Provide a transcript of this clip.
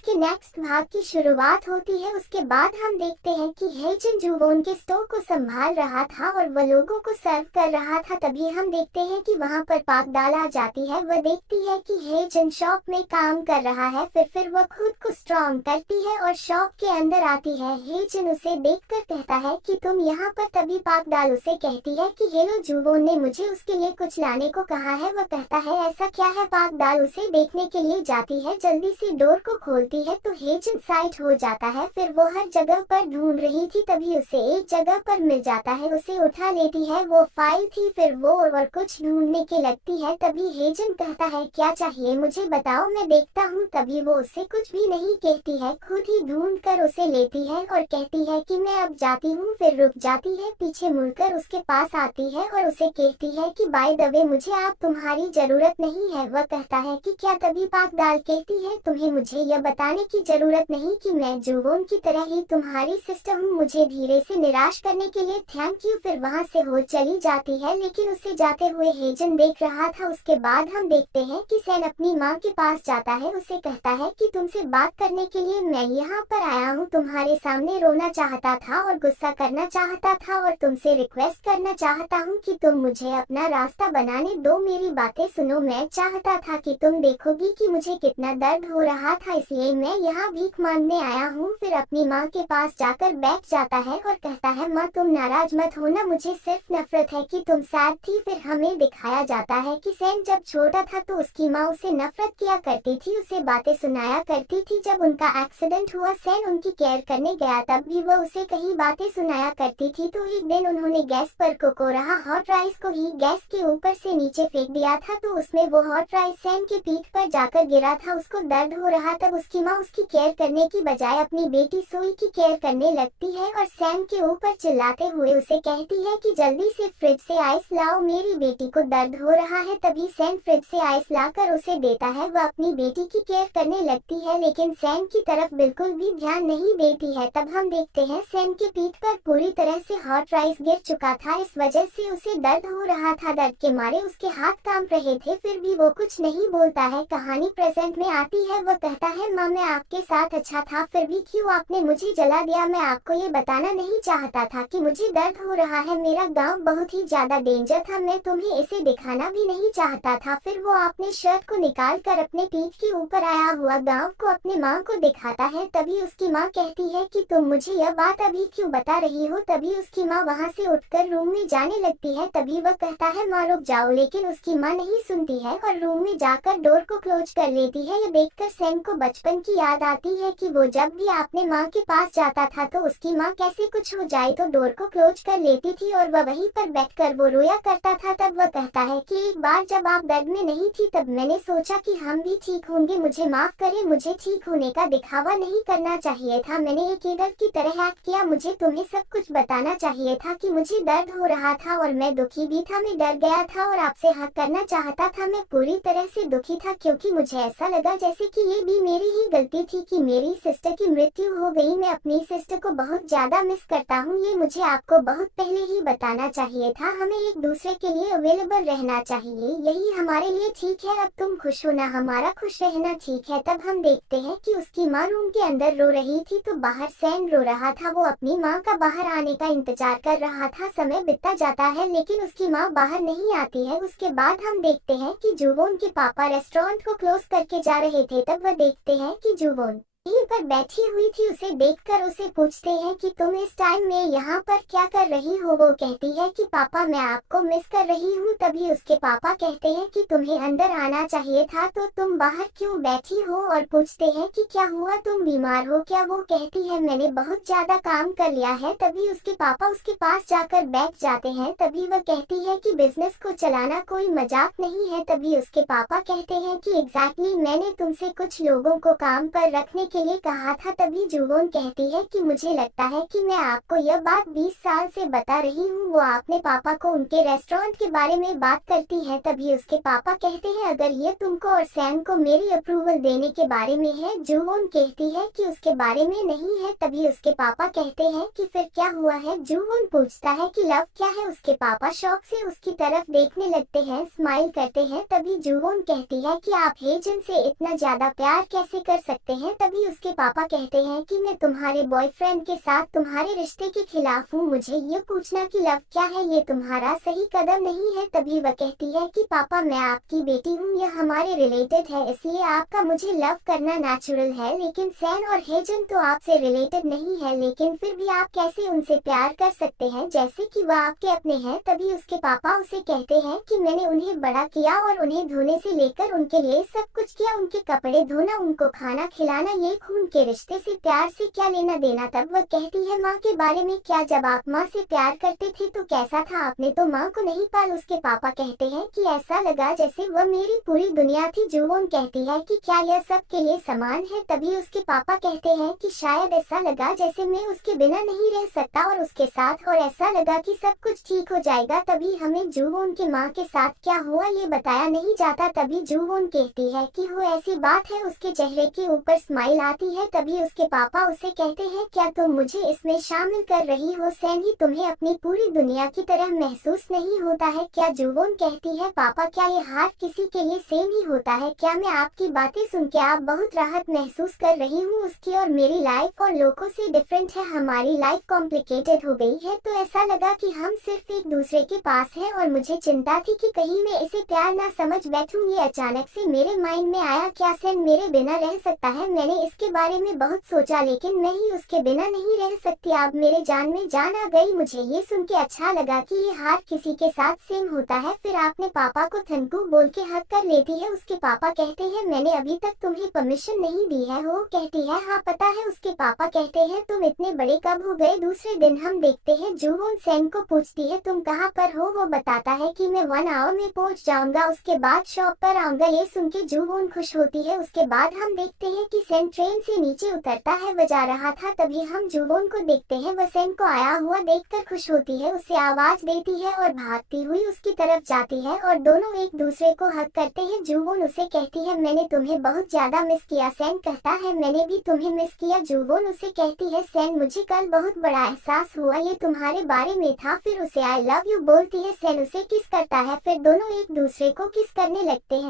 के नेक्स्ट भाग की शुरुआत होती है। उसके बाद हम देखते हैं कि हेजन जुवोन के स्टोर को संभाल रहा था और वह लोगों को सर्व कर रहा था। तभी हम देखते हैं कि वहां पर पाकदाल आ जाती है। वह देखती है कि हेजन शॉप में काम कर रहा है। फिर वह खुद को स्ट्रॉन्ग करती है और शॉप के अंदर आती है। हेजन उसे देखकर कहता है कि तुम यहाँ पर। तभी पाकदाल उसे कहती है कि हेलो, जुवोन ने मुझे उसके लिए कुछ लाने को कहा है। वह कहता है ऐसा क्या है। पाकदाल उसे देखने के लिए जाती है, जल्दी से डोर को खोलती है तो हेजन साइट हो जाता है। फिर वो हर जगह पर ढूंढ रही थी, तभी उसे एक जगह पर मिल जाता है। उसे उठा लेती है, वो फाइल थी। फिर वो और कुछ ढूंढने के लगती है। तभी हेजन कहता है क्या चाहिए मुझे बताओ, मैं देखता हूँ। तभी वो उसे कुछ भी नहीं कहती है, खुद ही ढूंढ कर उसे लेती है और कहती है कि मैं अब जाती हूँ। फिर रुक जाती है, पीछे मुड़कर उसके पास आती है और उसे कहती है कि बाय द वे मुझे आप तुम्हारी जरूरत नहीं है। वह कहता है कि क्या। तभी पाकदाल कहती है तुम्हें मुझे यह बताने की जरूरत नहीं कि मैं जुवोन की तरह ही तुम्हारी सिस्टर हूँ। मुझे धीरे से निराश करने के लिए थैंक यू। फिर वहाँ से हो चली जाती है, लेकिन उसे जाते हुए हेजन देख रहा था। उसके बाद हम देखते हैं कि सैन अपनी माँ के पास जाता है। उसे कहता है कि तुमसे बात करने के लिए मैं यहाँ पर आया हूँ। तुम्हारे सामने रोना चाहता था और गुस्सा करना चाहता था और तुमसे रिक्वेस्ट करना चाहता हूँ कि तुम मुझे अपना रास्ता बनाने दो। मेरी बातें सुनो, मैं चाहता था कि तुम देखोगी कि मुझे कितना दर्द हो रहा था, इसलिए मैं यहाँ भीख मांगने आया हूँ। फिर अपनी माँ के पास जाकर बैठ जाता है और कहता है माँ तुम नाराज मत होना, मुझे सिर्फ नफरत है कि तुम सैड थी। फिर हमें दिखाया जाता है कि सैन जब छोटा था तो उसकी माँ उसे नफरत किया करती थी, उसे बातें सुनाया करती थी। जब उनका एक्सीडेंट हुआ, सैन उनकी केयर करने गया, तब भी वह उसे कई बातें सुनाया करती थी। तो एक दिन उन्होंने गैस पर कोकोरा हॉट राइस को ही गैस के ऊपर से नीचे फेंक दिया था, तो उसमें वो हॉट राइस सैन की पीठ पर जाकर गिरा था। उसको दर्द हो रहा। तब उसकी माँ उसकी केयर करने की बजाय अपनी बेटी सोई की केयर करने लगती है और सैम के ऊपर चिल्लाते हुए उसे कहती है कि जल्दी से फ्रिज से आइस लाओ, मेरी बेटी को दर्द हो रहा है। तभी सैम फ्रिज से आइस लाकर उसे देता है। वह अपनी बेटी की केयर करने लगती है, लेकिन सैम की तरफ बिल्कुल भी ध्यान नहीं देती है। तब हम देखते हैं सैम की पीठ पर पूरी तरह से हॉट राइस गिर चुका था, इस वजह से उसे दर्द हो रहा था। दर्द के मारे उसके हाथ कांप रहे थे, फिर भी वो कुछ नहीं बोलता है। कहानी प्रेजेंट में आती है। वह कहता है माँ मैं आपके साथ अच्छा था, फिर भी क्यों आपने मुझे जला दिया। मैं आपको ये बताना नहीं चाहता था कि मुझे दर्द हो रहा है। मेरा गांव बहुत ही ज्यादा डेंजर था, मैं तुम्हें इसे दिखाना भी नहीं चाहता था। फिर वो अपने शर्ट को निकाल कर अपने पीठ के ऊपर आया हुआ गांव को अपने माँ को दिखाता है। तभी उसकी माँ कहती है कि तुम मुझे यह बात अभी क्यों बता रही हो। तभी उसकी माँ वहाँ से उठकर रूम में जाने लगती है। तभी वह कहता है माँ रुक जाओ, लेकिन उसकी माँ नहीं सुनती है और रूम में जाकर डोर को क्लोज कर लेती है। यह देखकर सैम को बचपन की याद आती है कि वो जब भी अपने माँ के पास जाता था तो उसकी माँ कैसे कुछ हो जाए तो डोर को क्लोज कर लेती थी और वह वहीं पर बैठकर वो रोया करता था। तब वह कहता है कि एक बार जब आप दर्द में नहीं थी तब मैंने सोचा कि हम भी ठीक होंगे, मुझे माफ करें, मुझे ठीक होने का दिखावा नहीं करना चाहिए था, मैंने एक ईडर की तरह एक्ट किया। मुझे तुम्हें सब कुछ बताना चाहिए था कि मुझे दर्द हो रहा था और मैं दुखी भी था, मैं डर गया था और आपसे हक करना चाहता था। मैं पूरी तरह से दुखी था क्योंकि मुझे ऐसा लगा जैसे कि ये भी मेरी ही गलती थी कि मेरी सिस्टर की मृत्यु हो गई। मैं अपनी सिस्टर को बहुत ज्यादा मिस करता हूँ, ये मुझे आपको बहुत पहले ही बताना चाहिए था। हमें एक दूसरे के लिए अवेलेबल रहना चाहिए, यही हमारे लिए ठीक है। अब तुम खुश हो ना, हमारा खुश रहना ठीक है। तब हम देखते हैं कि उसकी माँ रूम के अंदर रो रही थी तो बाहर सैन रो रहा था। वो अपनी माँ का बाहर आने का इंतजार कर रहा था। समय बीतता जाता है लेकिन उसकी माँ बाहर नहीं आती है। उसके बाद हम देखते हैं कि जुवोन के पापा रेस्टोरेंट को क्लोज करके जा रहे थे। तब वह देखते हैं कि जुवोन यहीं पर बैठी हुई थी। उसे देखकर उसे पूछते हैं कि तुम इस टाइम में यहाँ पर क्या कर रही हो। वो कहती है कि पापा मैं आपको मिस कर रही हूँ। तभी उसके पापा कहते हैं कि तुम्हें अंदर आना चाहिए था, तो तुम बाहर क्यों बैठी हो, और पूछते हैं कि क्या हुआ, तुम बीमार हो क्या। वो कहती है मैंने बहुत ज्यादा काम कर लिया है। तभी उसके पापा उसके पास जाकर बैठ जाते हैं। तभी वह कहती है कि बिजनेस को चलाना कोई मजाक नहीं है। तभी उसके पापा कहते हैं कि एग्जैक्टली मैंने तुमसे कुछ लोगों को काम पर रखने के लिए कहा था। तभी जुवोन कहती है कि मुझे लगता है कि मैं आपको यह बात 20 साल से बता रही हूँ। वो अपने पापा को उनके रेस्टोरेंट के बारे में बात करती है। तभी उसके पापा कहते हैं अगर ये तुमको और सैम को मेरी अप्रूवल देने के बारे में है। जुवोन कहती है कि उसके बारे में नहीं है। तभी उसके पापा कहते हैं कि फिर क्या हुआ है। जुवोन पूछता है कि लव क्या है। उसके पापा शौक से उसकी तरफ देखने लगते हैं, स्माइल करते हैं। तभी जुवोन कहती है कि आप हेजन से इतना ज्यादा प्यार कैसे कर सकते हैं। तभी तभी उसके पापा कहते हैं कि मैं तुम्हारे बॉयफ्रेंड के साथ तुम्हारे रिश्ते के खिलाफ हूँ, मुझे ये पूछना कि लव क्या है ये तुम्हारा सही कदम नहीं है। तभी वह कहती है कि पापा मैं आपकी बेटी हूँ, यह हमारे रिलेटेड है, इसलिए आपका मुझे लव करना नेचुरल है, लेकिन सैन और हेजन तो आपसे रिलेटेड नहीं है, लेकिन फिर भी आप कैसे उनसे प्यार कर सकते हैं जैसे कि वह आपके अपने हैं। तभी उसके पापा उसे कहते हैं कि मैंने उन्हें बड़ा किया और उन्हें धोने से लेकर उनके लिए सब कुछ किया, उनके कपड़े धोना, उनको खाना खिलाना, ये खून के रिश्ते से प्यार से क्या लेना देना। तब वह कहती है माँ के बारे में क्या, जब आप माँ से प्यार करते थे तो कैसा था, आपने तो माँ को नहीं पाल। उसके पापा कहते हैं कि ऐसा लगा जैसे वह मेरी पूरी दुनिया थी। जुवोन कहती है कि क्या यह सब के लिए समान है। तभी उसके पापा कहते हैं कि शायद ऐसा लगा जैसे मैं उसके बिना नहीं रह सकता और उसके साथ, और ऐसा लगा कि सब कुछ ठीक हो जाएगा। तभी हमें जुवोन की माँ के साथ क्या हुआ ये बताया नहीं जाता। तभी जुवोन कहती है कि वो ऐसी बात है, उसके चेहरे के ऊपर स्माइल आती है। तभी उसके पापा उसे कहते हैं क्या तुम मुझे इसमें शामिल कर रही हो, सैन ही तुम्हें अपनी पूरी दुनिया की तरह महसूस नहीं होता है क्या। जुवोन कहती है पापा क्या ये हार किसी के लिए सेम ही होता है क्या, मैं आपकी बातें सुन के आप बहुत राहत महसूस कर रही हूँ, उसकी और मेरी लाइफ और लोगों से डिफरेंट है, हमारी लाइफ कॉम्प्लिकेटेड हो गई है, तो ऐसा लगा कि हम सिर्फ एक दूसरे के पास हैं और मुझे चिंता थी कि कहीं मैं इसे प्यार ना समझ बैठूं। ये अचानक से मेरे माइंड में आया क्या सैन मेरे बिना रह सकता है, मैंने इसके बारे में बहुत सोचा लेकिन मैं ही उसके बिना नहीं रह सकती, अब मेरे जान में जान आ गई। मुझे ये सुन के अच्छा लगा कि ये हार किसी के साथ सेम होता है। फिर आपने पापा को थैंक यू बोल के हक कर लेती है। उसके पापा कहते हैं मैंने अभी तक तुम्हें परमिशन नहीं दी है। वो कहती है हाँ पता है। उसके पापा कहते हैं तुम इतने बड़े कब हो गए। दूसरे दिन हम देखते हैं जुवोन सैन को पूछती है तुम कहाँ पर हो, वो बताता है कि मैं 1 आवर में पहुँच जाऊंगा, उसके बाद शॉप पर आऊंगा। ये सुन के जुवोन खुश होती है। उसके बाद हम देखते हैं कि सैन ट्रेन से नीचे उतरता है, वह जा रहा था। तभी हम जुवोन को देखते हैं, वह सैन को आया हुआ देखकर खुश होती है, उसे आवाज देती है और भागती हुई उसकी तरफ जाती है और दोनों एक दूसरे को हक करते हैं। जुवोन उसे कहती है मैंने तुम्हें बहुत ज्यादा मिस किया। सैन कहता है मैंने भी तुम्हें मिस किया। जुवोन उसे कहती है सैन मुझे कल बहुत बड़ा एहसास हुआ, ये तुम्हारे बारे में था। फिर उसे आई लव यू बोलती है। सैन उसे किस करता है, फिर दोनों एक दूसरे को किस करने लगते हैं।